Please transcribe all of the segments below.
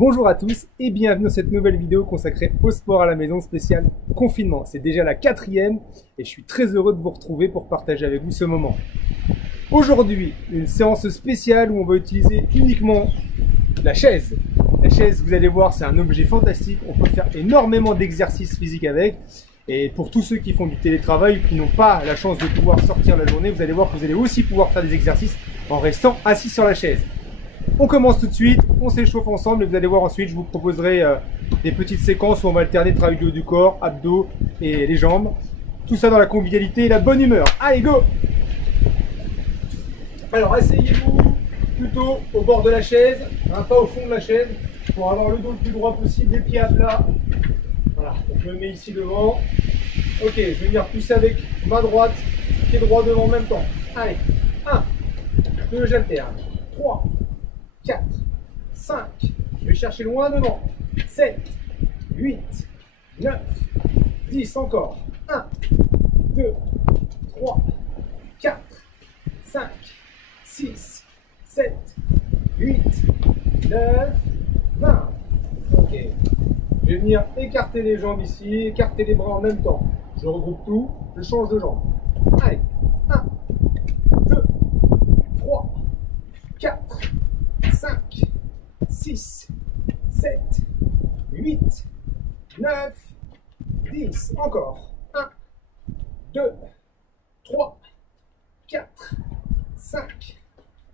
Bonjour à tous et bienvenue dans cette nouvelle vidéo consacrée au sport à la maison spécial confinement. C'est déjà la 4e et je suis très heureux de vous retrouver pour partager avec vous ce moment. Aujourd'hui, une séance spéciale où on va utiliser uniquement la chaise. La chaise, vous allez voir, c'est un objet fantastique. On peut faire énormément d'exercices physiques avec. Et pour tous ceux qui font du télétravail ou qui n'ont pas la chance de pouvoir sortir la journée, vous allez voir que vous allez aussi pouvoir faire des exercices en restant assis sur la chaise. On commence tout de suite, on s'échauffe ensemble et vous allez voir ensuite, je vous proposerai des petites séquences où on va alterner travail du haut du corps, abdos et les jambes. Tout ça dans la convivialité et la bonne humeur. Allez, go! Alors, asseyez-vous plutôt au bord de la chaise, hein, pas au fond de la chaise, pour avoir le dos le plus droit possible, les pieds à plat. Voilà, donc je me mets ici devant. Ok, je vais venir pousser avec main droite, pied droit devant en même temps. Allez, 1, 2, j'alterne, 3, 4, 5, je vais chercher loin devant, 7, 8, 9, 10, encore, 1, 2, 3, 4, 5, 6, 7, 8, 9, 20. Ok, je vais venir écarter les jambes ici, écarter les bras en même temps. Je regroupe tout, je change de jambe. Allez, 1, 2, 3, 4, 5, 6, 7, 8, 9, 10. Encore. 1, 2, 3, 4, 5,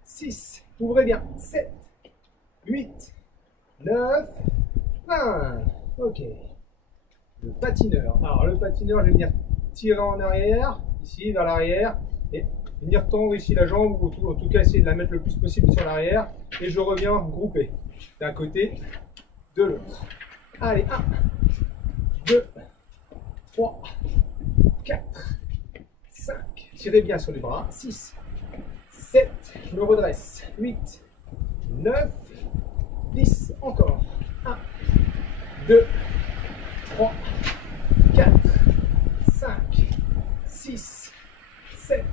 6. Ouvrez bien. 7, 8, 9, 20. Ok. Le patineur. Alors, le patineur, je vais venir tirer en arrière, ici, vers l'arrière, et venir tendre ici la jambe, ou en tout cas essayer de la mettre le plus possible sur l'arrière, et je reviens grouper d'un côté, de l'autre. Allez, 1, 2, 3, 4, 5, tirez bien sur les bras, 6, 7, je me redresse, 8, 9, 10, encore, 1, 2, 3, 4, 5, 6, 7,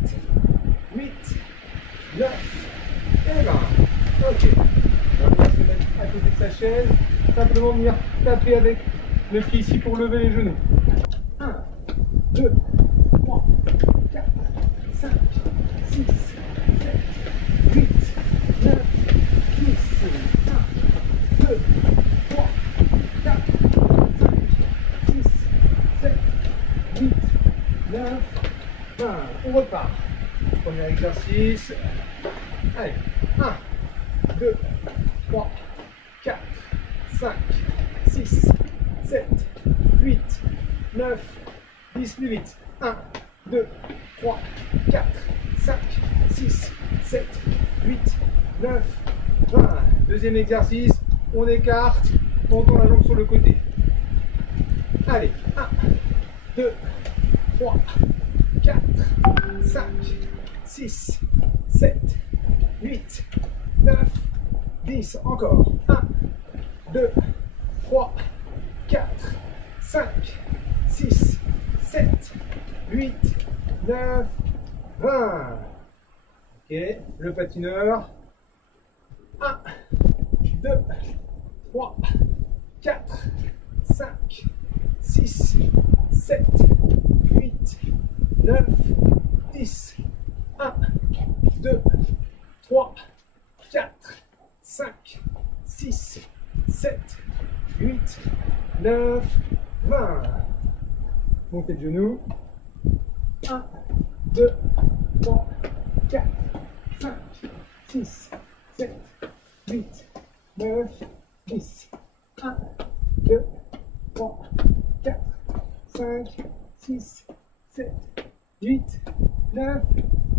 8, 9 et 20. Ok. On va se mettre à côté de sa chaise. Simplement venir taper avec le pied ici pour lever les genoux. 1, 2, 3, 4, 5, 6, 7, 8, 9, 10. 1, 2, 3, 4, 5, 6, 7, 8, 9, 20. On repart. Premier exercice. Allez. 1, 2, 3, 4, 5, 6, 7, 8, 9, 10, plus vite. 1, 2, 3, 4, 5, 6, 7, 8, 9, 20. Deuxième exercice. On écarte. On tourne la jambe sur le côté. Allez. 1, 2, 3, 4, 5, 6, 7, 8, 9, 10. Encore. 1, 2, 3, 4, 5, 6, 7, 8, 9, 20. Ok. Le patineur. 1, 2, 3, 4, 5, 6, 7, 8, 9, 10. 1, 2, 3, 4, 5, 6, 7, 8, 9, 20. Montez le genou. 1, 2, 3, 4, 5, 6, 7, 8, 9, 10. 1, 2, 3, 4, 5, 6, 7, 8, 9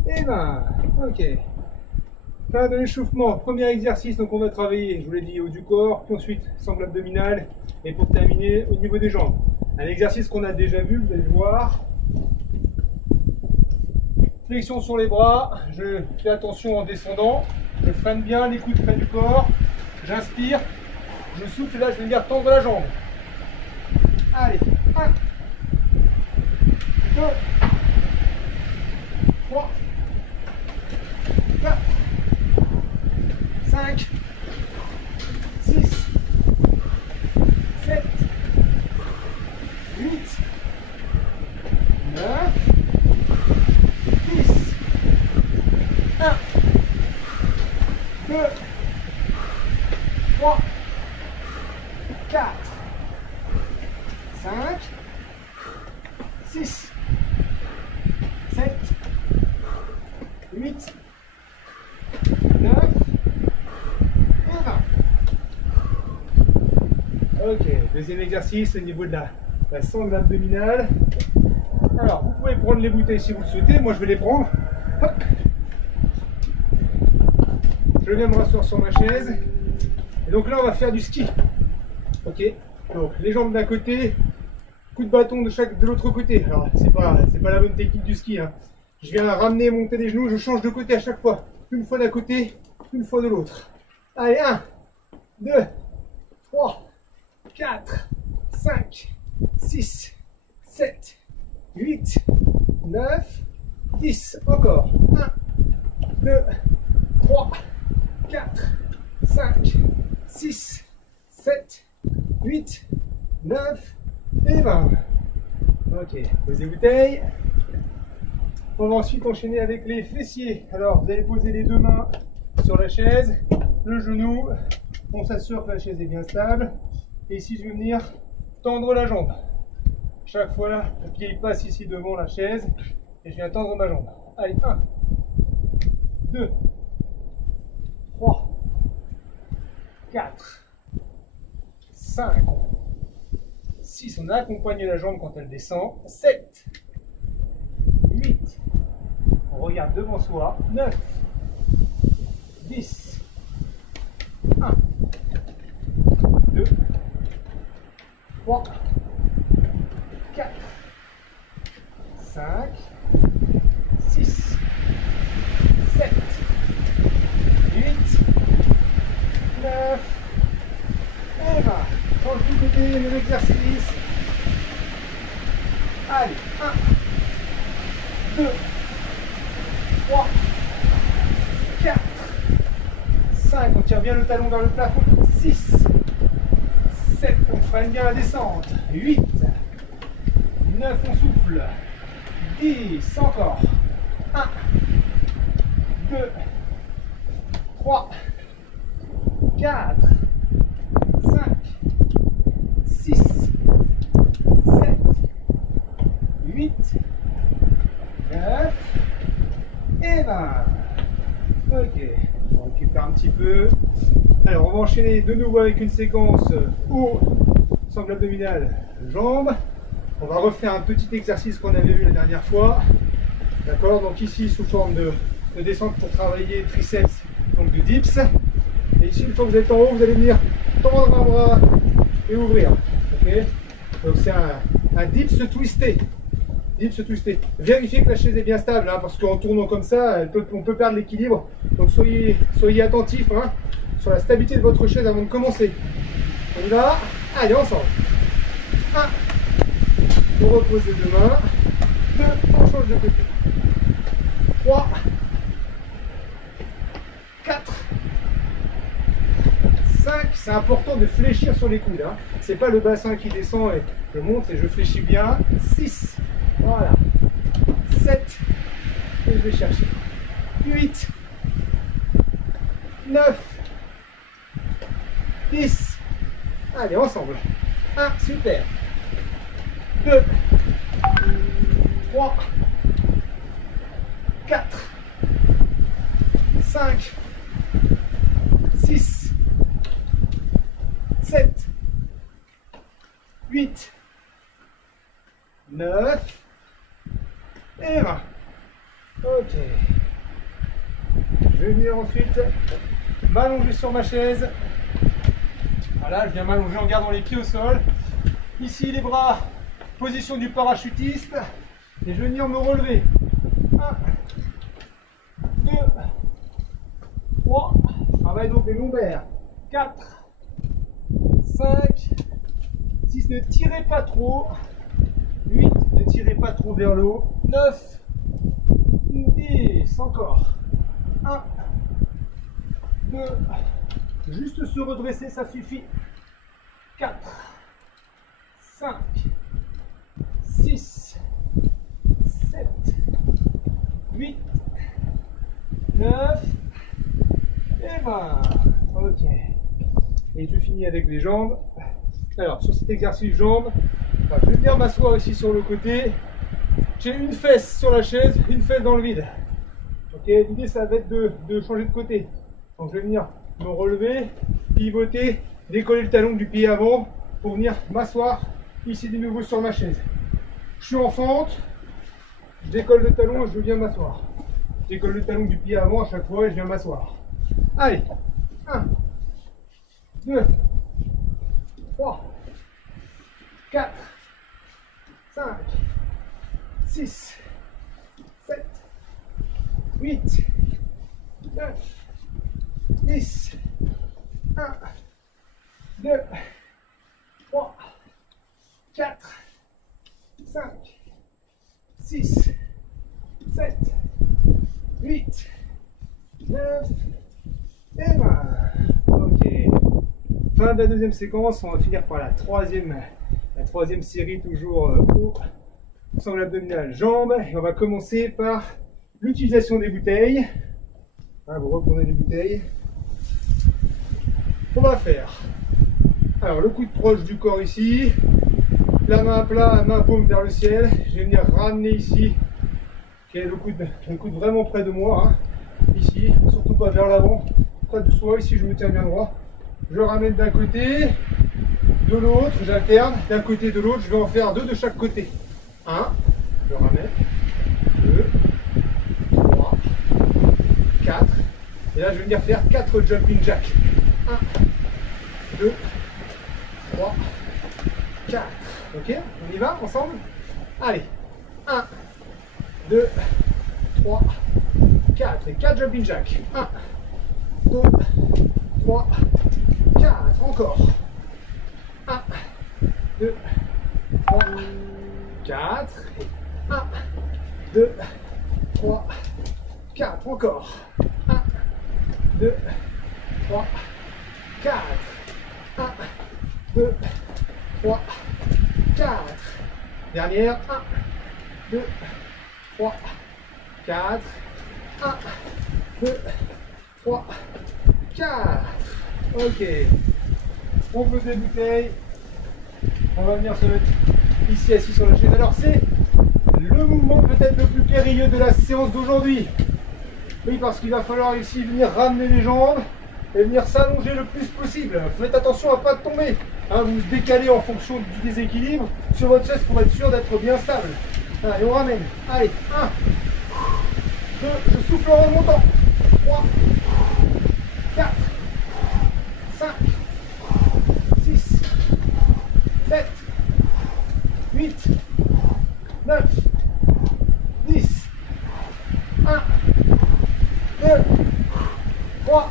et 20. Ok. Fin de l'échauffement. Premier exercice, donc on va travailler, je vous l'ai dit, haut du corps, puis ensuite sangle abdominal, et pour terminer au niveau des jambes. Un exercice qu'on a déjà vu, vous allez le voir. Flexion sur les bras, je fais attention en descendant, je freine bien les coudes près du corps, j'inspire, je souffle et là je vais venir tendre la jambe. Allez, 1, 2, 3, 4, 5, 6, 3, 4, 5, 6, 7, 8, 9 et 20. Ok, deuxième exercice au niveau de la sangle abdominale. Alors, vous pouvez prendre les bouteilles si vous le souhaitez. Moi, je vais les prendre. Hop. Je viens me rasseoir sur ma chaise. Et donc là, on va faire du ski. Ok. Donc, les jambes d'un côté, coup de bâton de l'autre côté. Alors, c'est pas la bonne technique du ski, hein. Je viens ramener, monter les genoux, je change de côté à chaque fois. Une fois d'un côté, une fois de l'autre. Allez, 1, 2, 3, 4, 5, 6, 7, 8, 9, 10. Encore. 1, 2, 3, 4, 5, 6, 7, 8, 9 et 20. Ok, posez bouteille. On va ensuite enchaîner avec les fessiers. Alors, vous allez poser les deux mains sur la chaise, le genou. On s'assure que la chaise est bien stable. Et ici, je vais venir tendre la jambe. Chaque fois, le pied passe ici devant la chaise et je viens tendre ma jambe. Allez, 1, 2, 3, 4, 5, 6. On accompagne la jambe quand elle descend. 7, 8. On regarde devant soi. 9, 10, 1, 2, 3, 4, 5, 6, 7, 8, 9 et 20. Dans le tout côté, les exercices. Allez, 1, 2, 3, 4, 5. On tire bien le talon vers le plafond. 6, 7. On freine bien la descente. 8, 9. On souffle. 10. Encore. 1, 2, 3, 4, 5, 6, 7, 8, 9 et 20. Ok, on récupère un petit peu. Alors, on va enchaîner de nouveau avec une séquence haut, sangle abdominale, jambes. On va refaire un petit exercice qu'on avait vu la dernière fois. D'accord, donc ici sous forme de descente pour travailler triceps, donc de dips. Et ici, une fois que vous êtes en haut, vous allez venir tendre un bras et ouvrir. Ok, donc c'est un dips twisté. Dips twisté. Vérifiez que la chaise est bien stable, hein, parce qu'en tournant comme ça, on peut perdre l'équilibre. Donc soyez attentifs, hein, sur la stabilité de votre chaise avant de commencer. On y va. Allez, ensemble. 1. On repose les deux mains. 2. On change de côté. 3. 4. 5. C'est important de fléchir sur les coudes. Hein. C'est pas le bassin qui descend et je monte et je fléchis bien. 6. Voilà. 7. Et je vais chercher. 8. 9. 10. Allez, ensemble. 1. Super. 2. 3. 4. 5. 6. 7. 8. 9. Et 20. Ok. Je vais venir ensuite m'allonger sur ma chaise. Voilà, je viens m'allonger en gardant les pieds au sol. Ici, les bras, position du parachutiste. Et je vais venir me relever. 1, 2, 3. Je travaille donc les lombaires. 4, 5, 6. Ne tirez pas trop. 8. Ne tirez pas trop vers le haut. 9, 10. Encore. 1, 2. Juste se redresser, ça suffit. 4, 5, 6, 7, 8, 9 et 20. Ok. Et je finis avec les jambes. Alors, sur cet exercice jambes, je vais venir m'asseoir ici sur le côté. J'ai une fesse sur la chaise, une fesse dans le vide. Ok, l'idée ça va être de changer de côté. Donc je vais venir me relever, pivoter, décoller le talon du pied avant pour venir m'asseoir ici de nouveau sur ma chaise. Je suis en fente, je décolle le talon et je viens m'asseoir. Je décolle le talon du pied avant à chaque fois et je viens m'asseoir. Allez, 1, 2, 3, 4, 5, 6, 7, 8, 9, 10, 1, 2, 3, 4, 5, 6, 7, 8, 9 et 20. Ok. Fin de la deuxième séquence, on va finir par la troisième série, toujours au ensemble abdominal jambes. Et on va commencer par l'utilisation des bouteilles. Vous reprenez les bouteilles. On va faire alors le coude proche du corps ici, la main à plat, main paume vers le ciel. Je vais venir ramener ici, le coude vraiment près de moi, ici, surtout pas vers l'avant, près de soi. Ici je me tiens bien droit. Je ramène d'un côté, de l'autre, j'alterne d'un côté de l'autre. Je vais en faire 2 de chaque côté. 1, je ramène, 2, 3, 4. Et là je vais venir faire 4 jumping jacks. 1, 2, 3, 4. Ok, on y va ensemble? Allez, 1, 2, 3, 4. Et 4 jumping jacks. 1, 2, 3, 4. Encore. 1, 2, 3, 4. 1, 2, 3, 4. Encore. 1, 2, 3, 4. 1, 2, 3, 4. Dernière. 1, 2, 3, 4. 1, 2, 3, 4. Ok. On pose les bouteilles. On va venir se mettre ici assis sur la chaise. Alors c'est le mouvement peut-être le plus périlleux de la séance d'aujourd'hui. Oui, parce qu'il va falloir ici venir ramener les jambes et venir s'allonger le plus possible. Faites attention à ne pas tomber. Vous vous décalez en fonction du déséquilibre sur votre chaise pour être sûr d'être bien stable. Allez, on ramène. Allez, 1, 2, je souffle en remontant. 3, 4, 5, 6, 7, 8, 9, 10, 1, 2, 3,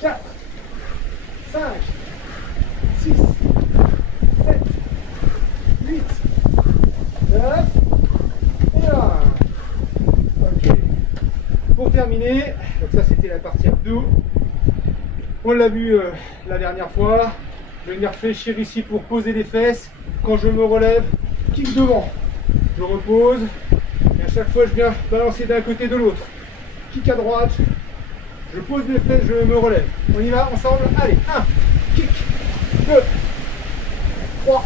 4, 5, 6, 7, 8, 9 et 1. Ok. Pour terminer, donc ça c'était la partie abdos. On l'a vu la dernière fois. Je vais venir fléchir ici pour poser les fesses. Quand je me relève, kick devant. Je repose. Et à chaque fois, je viens balancer d'un côté de l'autre. Kick à droite. Je pose les fesses, je me relève. On y va ensemble. Allez, 1, kick, 2, 3,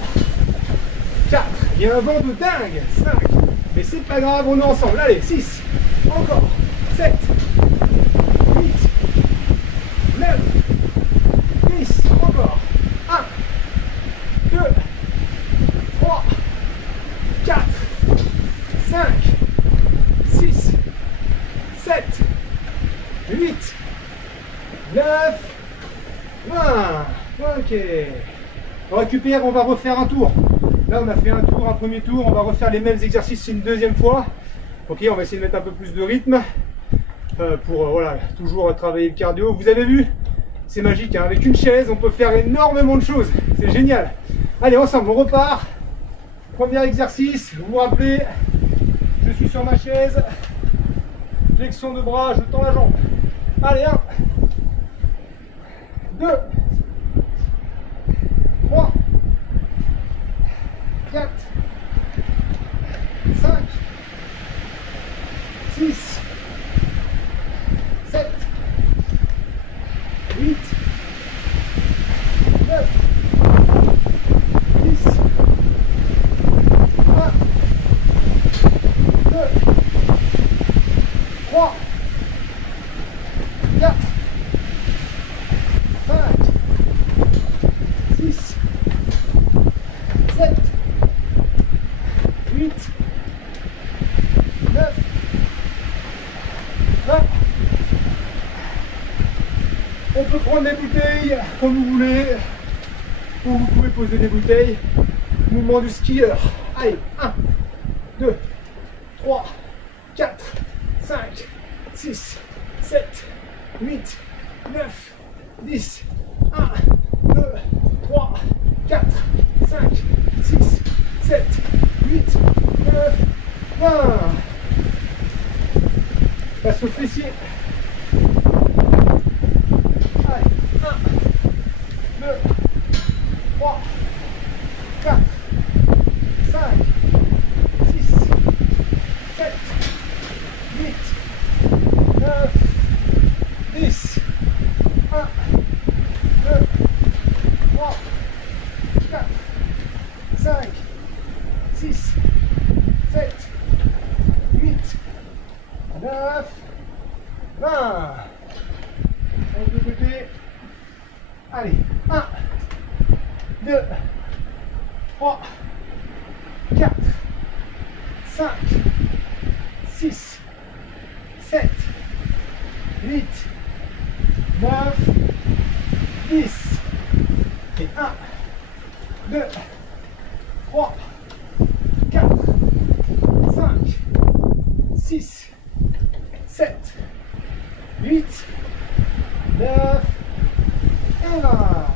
4. Il y a un vent de dingue. 5. Mais c'est pas grave, on est ensemble. Allez, 6. Encore. 7. 8. 9. 10. Encore. 1. 2. 3. 4. 5. 6. 7. 8. 9. 20. Ok. On récupère, on va refaire un tour. Là, on a fait un tour, un premier tour. On va refaire les mêmes exercices une deuxième fois. Ok, on va essayer de mettre un peu plus de rythme pour voilà, toujours travailler le cardio. Vous avez vu, c'est magique, hein. Avec une chaise, on peut faire énormément de choses. C'est génial. Allez, ensemble, on repart. Premier exercice, vous vous rappelez, je suis sur ma chaise. Flexion de bras, je tends la jambe. Allez, 1, 2, 3, 4, 5, 6, 7, 8, comme vous voulez, ou vous pouvez poser des bouteilles. Mouvement du skieur. Allez, 1, 2, 3, 4, 5, 6, 7, 8, 9, 10, 1, 2, 3, 4, 5, 6, 7, 8, 9, 20. Passe au fessier. Allez, 1, 2, 3, 4, 5, 6, 7, 8, 9, 10, 1, 2, 3, 4, 5, 6, 7, 8, 9, 20. On peut côté. Allez, 1, 2, 3, 4, 5, 6, 7, 8, 9, 10. Et 1, 2, 3, 4, 5, 6, 7, 8, 9, et 20.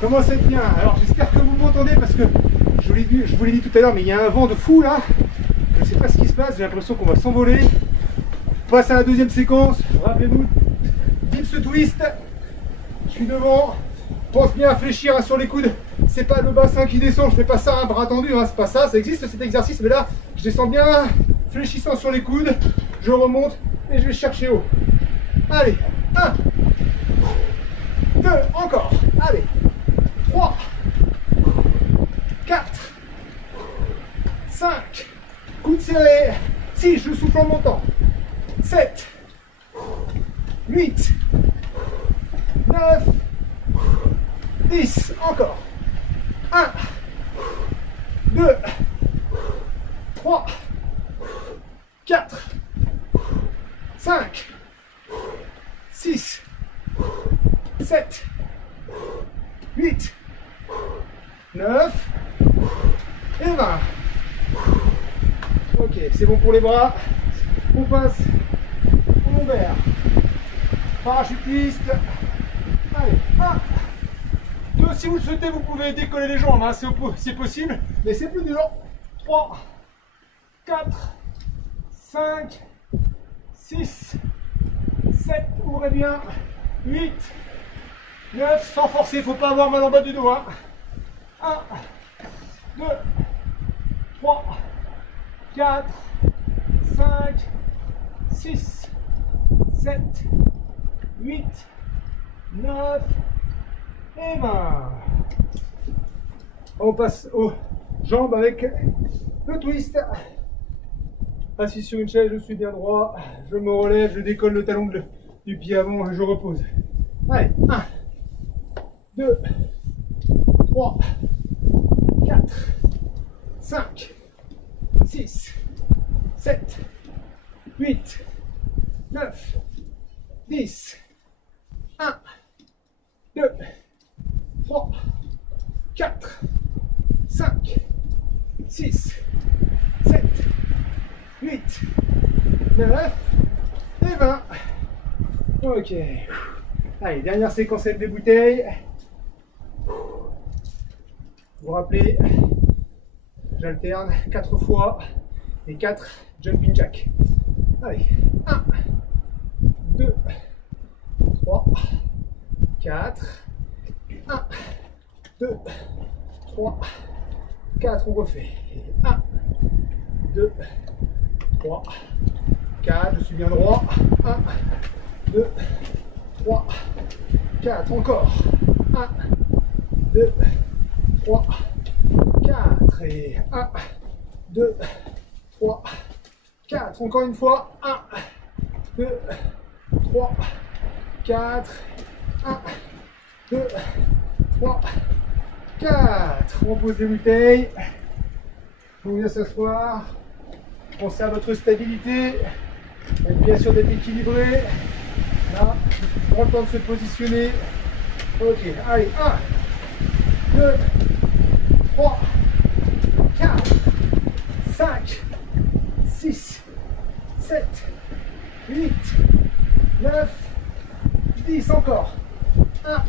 Comment c'est bien? Alors j'espère que vous m'entendez parce que je vous l'ai dit tout à l'heure, mais il y a un vent de fou là. Je ne sais pas ce qui se passe, j'ai l'impression qu'on va s'envoler. On passe à la deuxième séquence. Rappelez-vous, dips twist. Je suis devant. Pense bien à fléchir sur les coudes. C'est pas le bassin qui descend, je fais pas ça à bras tendu, hein, c'est pas ça. Ça existe cet exercice, mais là, je descends bien, fléchissant sur les coudes. Je remonte et je vais chercher haut. Allez, 1, 2, encore. Allez, 3, 4, 5, coude serré, 6, je souffle en montant, 7, 8, 9, 10, encore, 1, 2, 3, 4, 5, 6, 7, 8, 9 et 20. Ok, c'est bon pour les bras. On passe au lombaire. Parachutiste. Allez, 1, 2, si vous le souhaitez, vous pouvez décoller les jambes, hein, c'est possible, mais c'est plus dur. 3, 4, 5, 6, 7, ouvrez bien, 8, 9, sans forcer, il ne faut pas avoir mal en bas du dos. Hein. 1, 2, 3, 4, 5, 6, 7, 8, 9 et 20. On passe aux jambes avec le twist. Assis sur une chaise, je suis bien droit. Je me relève, je décolle le talon du pied avant et je repose. Allez, 1, 2, 3, 4, 5, 6, 7, 8, 9, 10, 1, 2, 3, 4, 5, 6, 7, 8, 9 et 20. Ok. Allez, dernière séquence avec des bouteilles. Vous vous rappelez, j'alterne 4 fois et 4 jumping jack. Allez, 1, 2, 3, 4, 1, 2, 3, 4, on refait. 1, 2, 3, 4, je suis bien droit. 1, 2, 3, 4, encore. 1, 2, 3, 4 et 1, 2, 3, 4. Encore une fois. 1, 2, 3, 4. 1, 2, 3, 4. On pose les bouteilles. Vous venez s'asseoir. Pensez à votre stabilité. Et bien sûr d'être équilibré. Là, on prend le temps de se positionner. Ok, allez, 1, 2, 3, 4, 5, 6, 7, 8, 9, 10, encore. 1,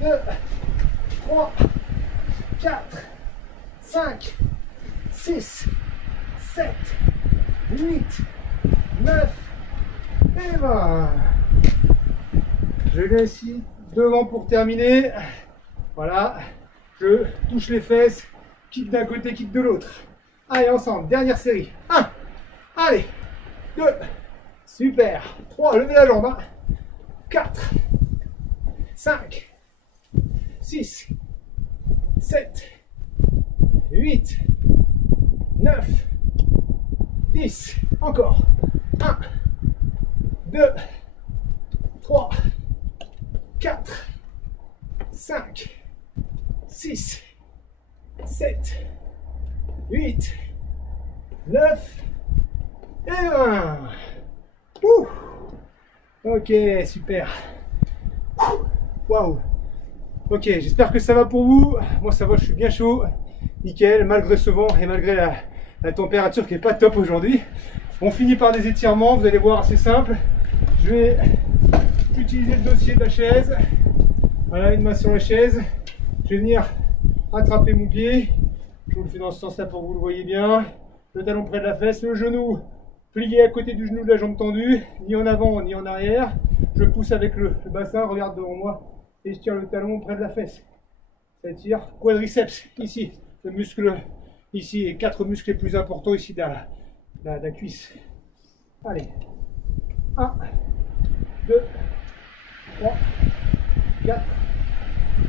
2, 3, 4, 5, 6, 7, 8, 9 et 20. Je viens ici devant pour terminer. Voilà, je touche les fesses, kick d'un côté, kick de l'autre. Allez, ensemble, dernière série. 1, allez, 2, super. 3, levez la jambe. 4, 5, 6, 7, 8, 9, 10, encore. 1, 2, 3, 4, 5, 6, 7, 8, 9 et 20. Ouh. Ok, super. Waouh. Ok, j'espère que ça va pour vous. Moi ça va, je suis bien chaud. Nickel, malgré ce vent et malgré la température qui n'est pas top aujourd'hui. On finit par des étirements, vous allez voir, assez simple. Je vais utiliser le dossier de la chaise. Voilà, une main sur la chaise. Je vais venir attraper mon pied. Je vous le fais dans ce sens-là pour que vous le voyez bien. Le talon près de la fesse, le genou plié à côté du genou de la jambe tendue, ni en avant ni en arrière. Je pousse avec le bassin, regarde devant moi, et je tire le talon près de la fesse. Ça tire quadriceps, ici, le muscle, ici, les 4 muscles les plus importants ici de la cuisse. Allez, 1, 2, 3, 4,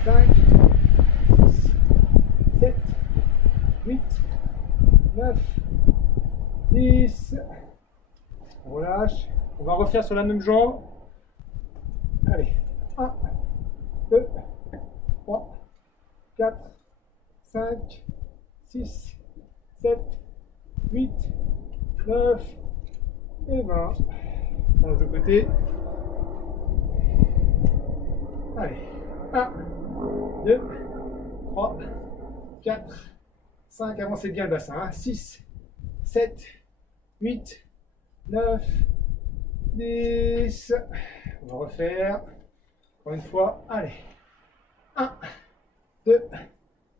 5, 6, 7, 8, 9, 10. On relâche. On va refaire sur la même jambe. Allez, 1, 2, 3, 4, 5, 6, 7, 8, 9 et 20. Change de côté. Allez, 1, 2, 3, 4, 5, avancez bien le bassin, hein. 6, 7, 8, 9, 10. On va refaire. Encore une fois, allez. 1, 2,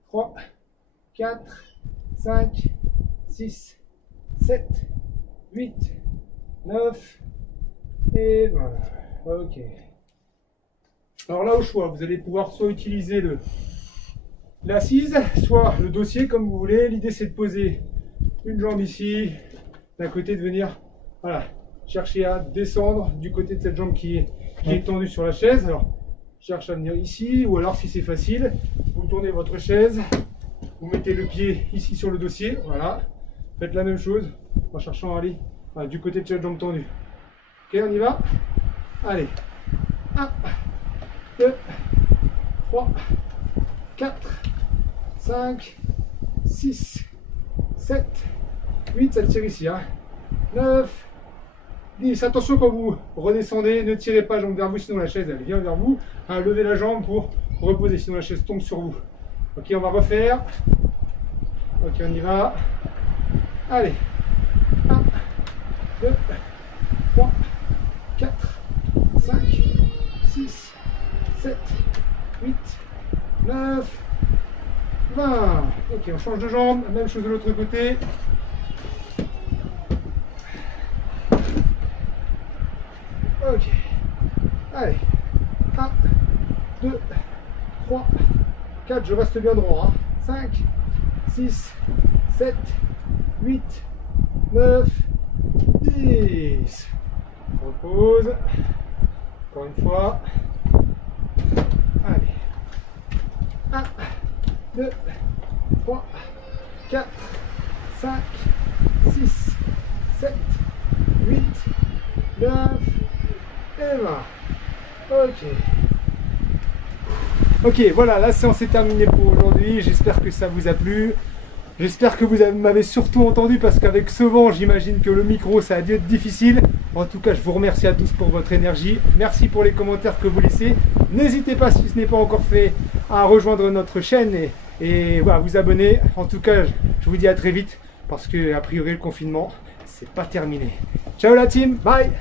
3, 4, 5, 6, 7, 8, 9 et 20. Ok. Alors là, au choix, vous allez pouvoir soit utiliser l'assise, soit le dossier, comme vous voulez. L'idée, c'est de poser une jambe ici, d'un côté, de venir, voilà, chercher à descendre du côté de cette jambe qui est tendue sur la chaise. Alors, cherche à venir ici, ou alors, si c'est facile, vous tournez votre chaise, vous mettez le pied ici sur le dossier, voilà. Faites la même chose en cherchant à aller du côté de cette jambe tendue. Ok, on y va. Allez, 1, 2, 3, 4, 5, 6, 7, 8, ça tire ici, hein. 9, 10. Attention quand vous redescendez, ne tirez pas la jambe vers vous, sinon la chaise elle vient vers vous. Hein, levez la jambe pour reposer, sinon la chaise tombe sur vous. Ok, on va refaire. Ok, on y va. Allez, 1, 2, 3, 4, 5, 6, 7, 8, 9, 20. Ok, on change de jambe, même chose de l'autre côté. Ok, allez, 1, 2, 3, 4, je reste bien droit, hein. 5, 6, 7, 8, 9, 10. On repose, encore une fois. Allez, 1, 2, 3, 4, 5, 6, 7, 8, 9 et 20. Ok. Ok, voilà, la séance est terminée pour aujourd'hui. J'espère que ça vous a plu. J'espère que vous m'avez surtout entendu parce qu'avec ce vent, j'imagine que le micro, ça a dû être difficile. En tout cas, je vous remercie à tous pour votre énergie. Merci pour les commentaires que vous laissez. N'hésitez pas, si ce n'est pas encore fait, à rejoindre notre chaîne et voilà, vous abonner. En tout cas, je vous dis à très vite parce que, a priori, le confinement, c'est pas terminé. Ciao la team, bye!